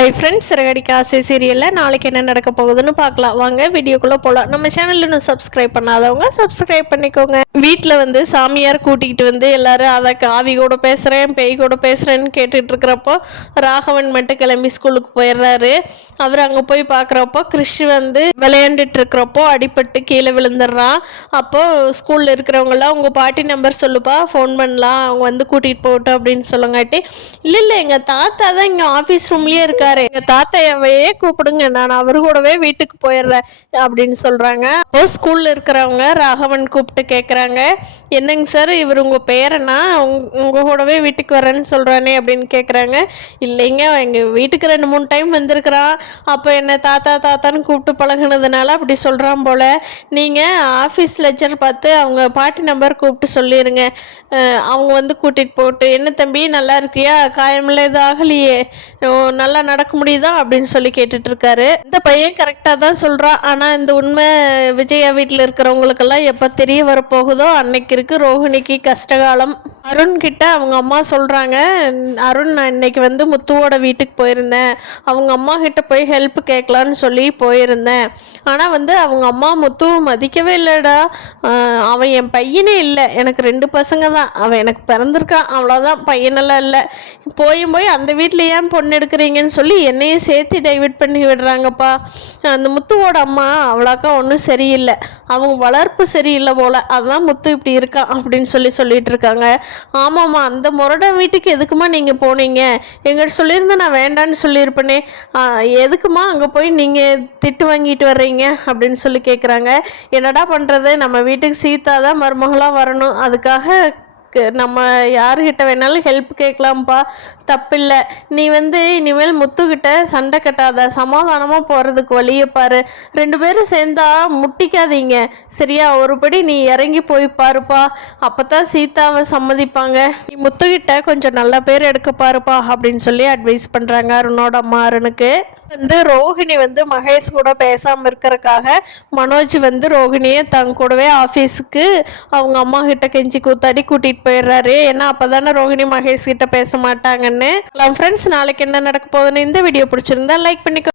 Hi friends, Siragadikka ஆசை சீரியலில் நாளைக்கு என்ன நடக்க போகுதுன்னு பார்க்கலாம். வாங்க வீடியோக்குள்ளே போகலாம். நம்ம சேனலில் இன்னும் சப்ஸ்கிரைப் பண்ணாதவங்க சப்ஸ்கிரைப் பண்ணிக்கோங்க. வீட்டில் சாமியார் கூட்டிகிட்டு எல்லாரும் அதை ஆவி கூட பேசுகிறேன், பேய் கூட பேசுகிறேன்னு கேட்டுட்டு இருக்கிறப்போ ராகவன் மட்டும் கிளம்பி ஸ்கூலுக்கு போயிடுறாரு. அவர் அங்கே போய் பார்க்குறப்போ கிறிஷ் விளையாண்டுட்டு இருக்கிறப்போ அடிபட்டு கீழே விழுந்துடுறான். அப்போது ஸ்கூலில் இருக்கிறவங்களாம் உங்கள் பாட்டி நம்பர் சொல்லுப்பா, ஃபோன் பண்ணலாம், அவங்க கூட்டிகிட்டு போகட்டும் அப்படின்னு சொல்லுங்காட்டி, இல்லை எங்கள் தாத்தா தான் இங்கே ஆஃபீஸ் ரூம்லேயே இருக்காரு, எங்க தாத்தாவையே கூப்பிடுங்க, நான் அவரு கூடவே வீட்டுக்கு போயிடுறேன் அப்படின்னு சொல்றாங்க. அப்போ ஸ்கூல்ல இருக்கிறவங்க ராகவன் கூப்பிட்டு கேட்குறாங்க, என்னங்க சார் இவர் உங்க பேரனா, உங்க கூடவே வீட்டுக்கு வரேன்னு சொல்றானே அப்படின்னு கேட்குறாங்க. இல்லைங்க, எங்க வீட்டுக்கு 2-3 டைம் வந்திருக்கிறான், அப்போ என்ன தாத்தா தாத்தான்னு கூப்பிட்டு பழகினதுனால அப்படி சொல்றான் போல. நீங்க ஆஃபீஸ் லெக்சர் பார்த்து அவங்க பாட்டி நம்பர் கூப்பிட்டு சொல்லிடுங்க, அவங்க கூட்டிட்டு போட்டு. என்ன தம்பி நல்லா இருக்கியா, காயமில்ல எதுவும் ஆகலையே, நல்லா நடக்க முடியுதா அப்படின்னு சொல்லி கேட்டுட்டு இருக்காரு. இந்த பையன் கரெக்டாக தான் சொல்கிறான், ஆனால் இந்த உண்மை விஜயா வீட்டில் இருக்கிறவங்களுக்கெல்லாம் எப்போ தெரிய வரப்போகுதோ அன்னைக்கு இருக்கு ரோஹிணிக்கு கஷ்டகாலம். அருண் கிட்ட அவங்க அம்மா சொல்கிறாங்க, அருண் நான் இன்னைக்கு முத்துவோட வீட்டுக்கு போயிருந்தேன், அவங்க அம்மா கிட்ட போய் ஹெல்ப் கேட்கலான்னு சொல்லி போயிருந்தேன், ஆனால் அவங்க அம்மா முத்துவை மதிக்கவே இல்லைடா, அவன் என் பையனே இல்லை, எனக்கு 2 பசங்க தான், அவன் எனக்கு பிறந்திருக்கான் அவ்வளோதான், பையனெல்லாம் இல்லை, போய் அந்த வீட்டில் ஏன் பொண்ணு எடுக்கிறீங்கன்னு சொல்லி என்னையும் சேர்த்து டைவர்ட் பண்ணி விடுறாங்கப்பா. அந்த முத்துவோட அம்மா அவ்வளோக்கா ஒன்றும் சரியில்லை, அவங்க வளர்ப்பு சரியில்லை போல், அதுதான் முத்து இப்படி இருக்கான் அப்படின்னு சொல்லிட்டு இருக்காங்க. ஆமாம்மா, அந்த முரட வீட்டுக்கு எதுக்குமா நீங்கள் போனீங்க, எங்கிட்ட சொல்லியிருந்தா நான் வேண்டான்னு சொல்லியிருப்பேனே, எதுக்குமா அங்கே போய் நீங்கள் திட்டு வாங்கிட்டு வர்றீங்க அப்படின்னு சொல்லி கேட்குறாங்க. என்னடா பண்ணுறது, நம்ம வீட்டுக்கு சீதா தான் மருமகளாக வரணும், அதுக்காக நம்ம யாருக்கிட்ட வேணாலும் ஹெல்ப் கேட்கலாம்ப்பா, தப்பில்லை. நீ இனிமேல் முத்துக்கிட்ட சண்டை கட்டாத, சமாதானமாக போகிறதுக்கு வழியை பாரு, 2 பேரும் சேர்ந்தா முட்டிக்காதீங்க சரியா, ஒருபடி நீ இறங்கி போய் பாருப்பா, அப்போ தான் சீதாவை சம்மதிப்பாங்க, நீ முத்துக்கிட்ட கொஞ்சம் நல்ல பேர் எடுக்க பாருப்பா அப்படின்னு சொல்லி அட்வைஸ் பண்ணுறாங்க அருணோட அம்மா. அருணுக்கு ரோஹிணி மகேஷ் கூட பேசாமல் இருக்கிறதுக்காக மனோஜ் ரோஹிணியை தங்க கூடவே ஆஃபீஸுக்கு அவங்க அம்மா கிட்ட கெஞ்சி கூத்தாடி கூட்டிகிட்டு போயிடுறாரு. ஏன்னா அப்போ தானே ரோஹிணி மகேஷ் கிட்ட பேச மாட்டாங்கன்னு. ஃப்ரெண்ட்ஸ், நாளைக்கு என்ன நடக்க போகுதுன்னு இந்த வீடியோ பிடிச்சிருந்தா லைக் பண்ணிக்கோ.